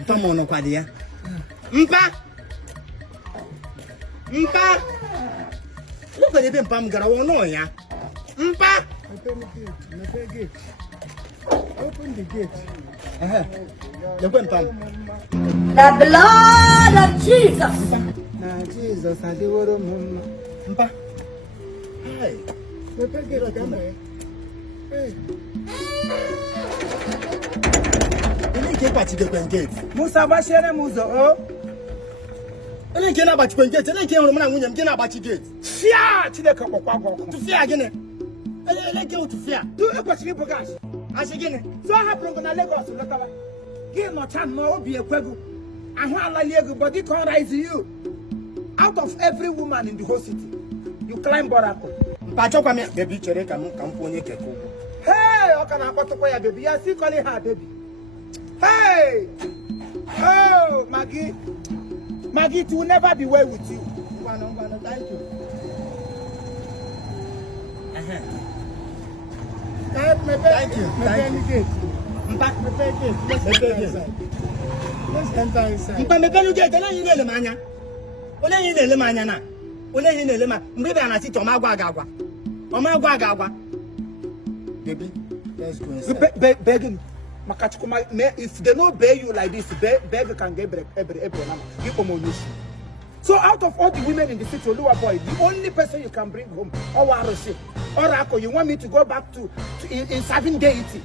Mpa mo no kwade ya. Mpa. Look at the pam gara won no ya. Mpa. Open the gate. Open the gate. The pam. The blood of Jesus. Na Jesus adiworo mama. Mpa. Hey. Open the gate come here. Hey. Ele ke pati de gate. Musa ba shere muzo o. Ele ke na pati gate. Ele ke horo na nwunyam ke na pati gate. Fia Chineke kwakwa. To fear gene. Ele ke to fear. Do e kwesiri bogas. Ase gene. So happen na Lagos lotaba. Give no chan no obi ekwegu. Ahu alali egu body can rise you. Out of every woman in the whole city, you climb Borako. Mpa chokwa me baby chere ka mpo onye keke ugwu. Hey, o kana akotokwa ya baby. You still calling her baby. Hey! Oh, Maggi. Maggi, it will never be well with you. Ngwana, thank you. Thank you. Mpa, let's enter inside. mpa mepelu gate na yin ele manya. Ole yin ele manya na. Ole yin ele ma. Mbe be na ti to ma gwa agwa. O ma gwa agwa. Baby, let's go inside. Begging. If they don't pay you like this, beg can get every So out of all the women in the city, OLUWABOY, the only person you can bring home, or Warose, or Rako, you want me to go back to in serving deity?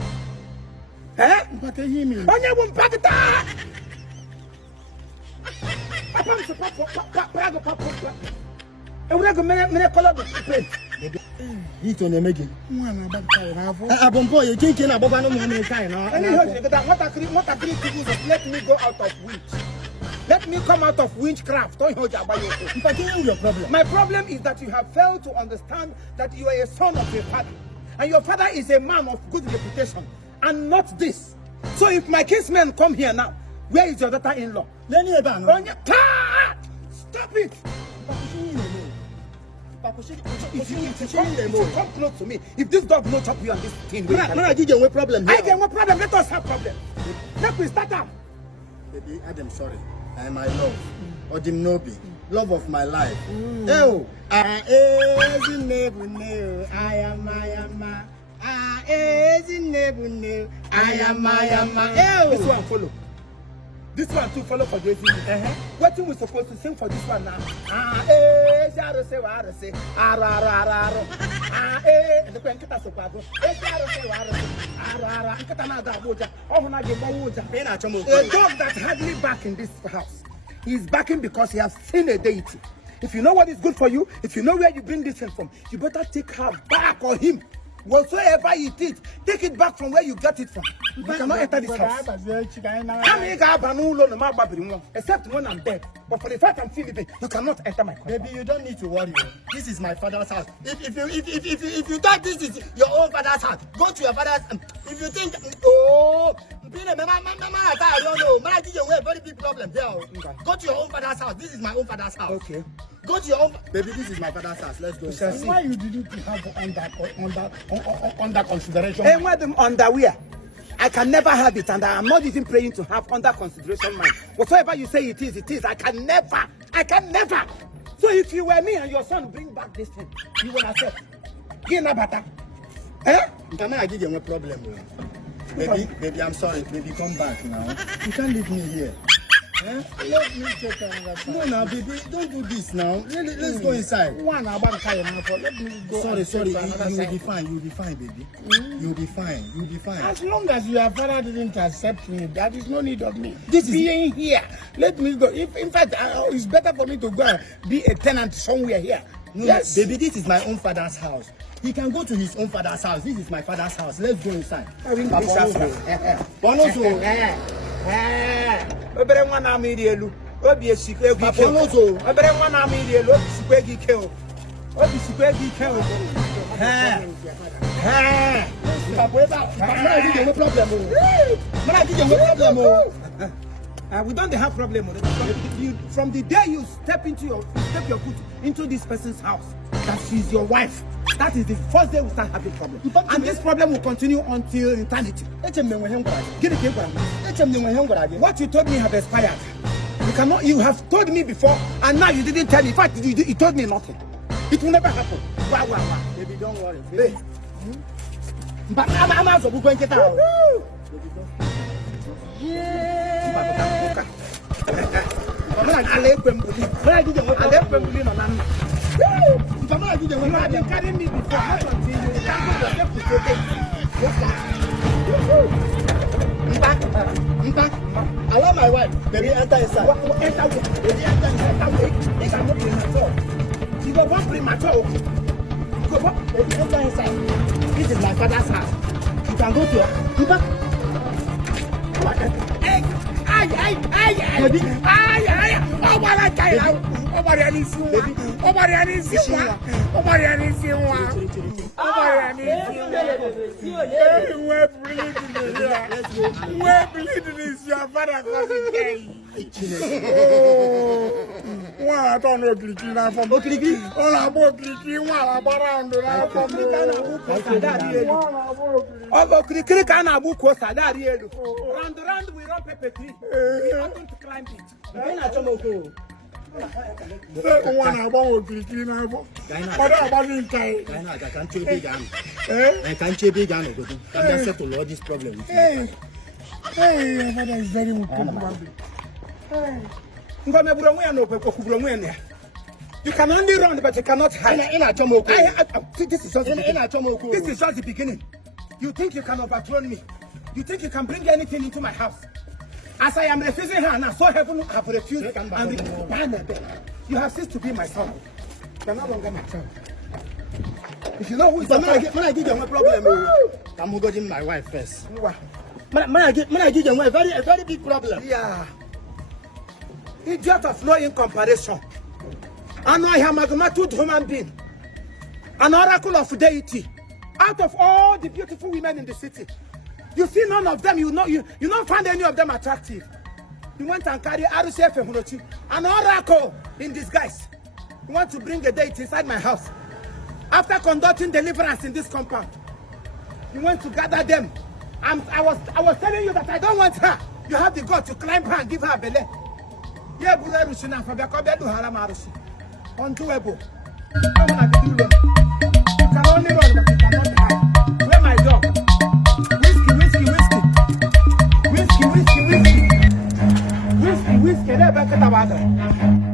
Eh? Mpa ke yi mi. Onye won pakita. Hito ne mege. Mwana abaka na afọ. Abompo ye kinki na boba no mo me kai na. What agree to do is let me go out of witch. Let me come out of witchcraft. Don't hold your Mpa ke your problem. My problem is that you have failed to understand that you are a son of a father. And your father is a man of good reputation. And not this. So if my kinsmen come here now, where is your daughter-in-law? Leni eba no. Stop it! If you come close to me, if this dog not chop you on this thing, I give you a problem here. I get no problem. Let us have problem. Let me start up. Baby, Adam, sorry. I am my love. Odim Nobi. Love of my life. Oh, I am This one follow. This one too follow for this. What we supposed to sing for this one now? A dog that hardly back in this house. He's backing because he has seen a deity. If you know what is good for you, if you know where you bring this thing from, you better take her back or him. Whatsoever it is, take it back from where you got it from. You cannot enter this house. Except when I'm dead. But for the fact I'm still living, you cannot enter my compound. Baby, you don't need to worry. This is my father's house. If you thought this is your own father's house, go to your father's. If you think, oh, I don't know. Man, I think you have a very big problem there. Go to your own father's house. This is my own father's house. Okay. Go to your own. Baby, this is my father's house. Let's go. Why you didn't have under consideration? Hey, what them underwear? I can never have it, and I am not even praying to have under consideration mine. Whatever you say it is. I can never. So if you were me and your son bring back this thing, you will accept. Give no butter. Eh? I give you a problem. Baby, I'm sorry. Baby, come back now. You can't leave me here. Eh? Let me check another. No, now, baby, don't do this now. Let's go inside. One about let me go. Sorry. You'll be fine, baby. You'll be fine. As long as your father didn't accept me, there is no need of me being here. Let me go. In fact, it's better for me to go and be a tenant somewhere here. No, yes, baby, this is my own father's house. He can go to his own father's house. This is my father's house. Let's go inside. Obere nwa na amiri elu obi esikwe ego ike obere nwa na amiri elu obi sikwe ego ike o obi sikwe ego ike o we don't have problem. From the day you step your foot into this person's house, that she's your wife, that is the first day we start having problems. And this problem will continue until eternity. What you told me have expired. You have told me before, and now you didn't tell me. In fact, you told me nothing. It will never happen. Wow. Baby, don't worry. Baby. But I'm also going to get out. Yeah. Carry me before. I love my wife. Baby, enter inside. Baby, enter inside. They cannot be premature. You go one premature. Baby, enter inside. This is my father's house. You can go to your... Baby. Round we run pepper tree. We are going to climb it. One about clicking. But I wasn't tired. I can't check big gun. I can't check big gun. Can settle all this problem. Hey, that is very important. You can only run, but you cannot hide. This is just the beginning. You think you can overthrow me? You think you can bring anything into my house? As I am refusing her, and I saw heaven have refused, and you have ceased to be my son. You are no longer my child. If you know who is the man, I give you a problem. I'm going to my wife first. I give you a very big problem. Yeah. Idiot of no incomparison. And I am a magnitude human being. An oracle of deity. Out of all the beautiful women in the city, you see none of them, you don't find any of them attractive. You went and carry RCF Hunochi, an oracle in disguise. You want to bring a deity inside my house. After conducting deliverance in this compound, you went to gather them. I was telling you that I don't want her. You have the God to climb her and give her a belly. Yeah, Buddha Rushina for the Kobedu Haramarushi. Undoable. You can only run, but you cannot hide. Where my dog? Whiskey. There, back at the water.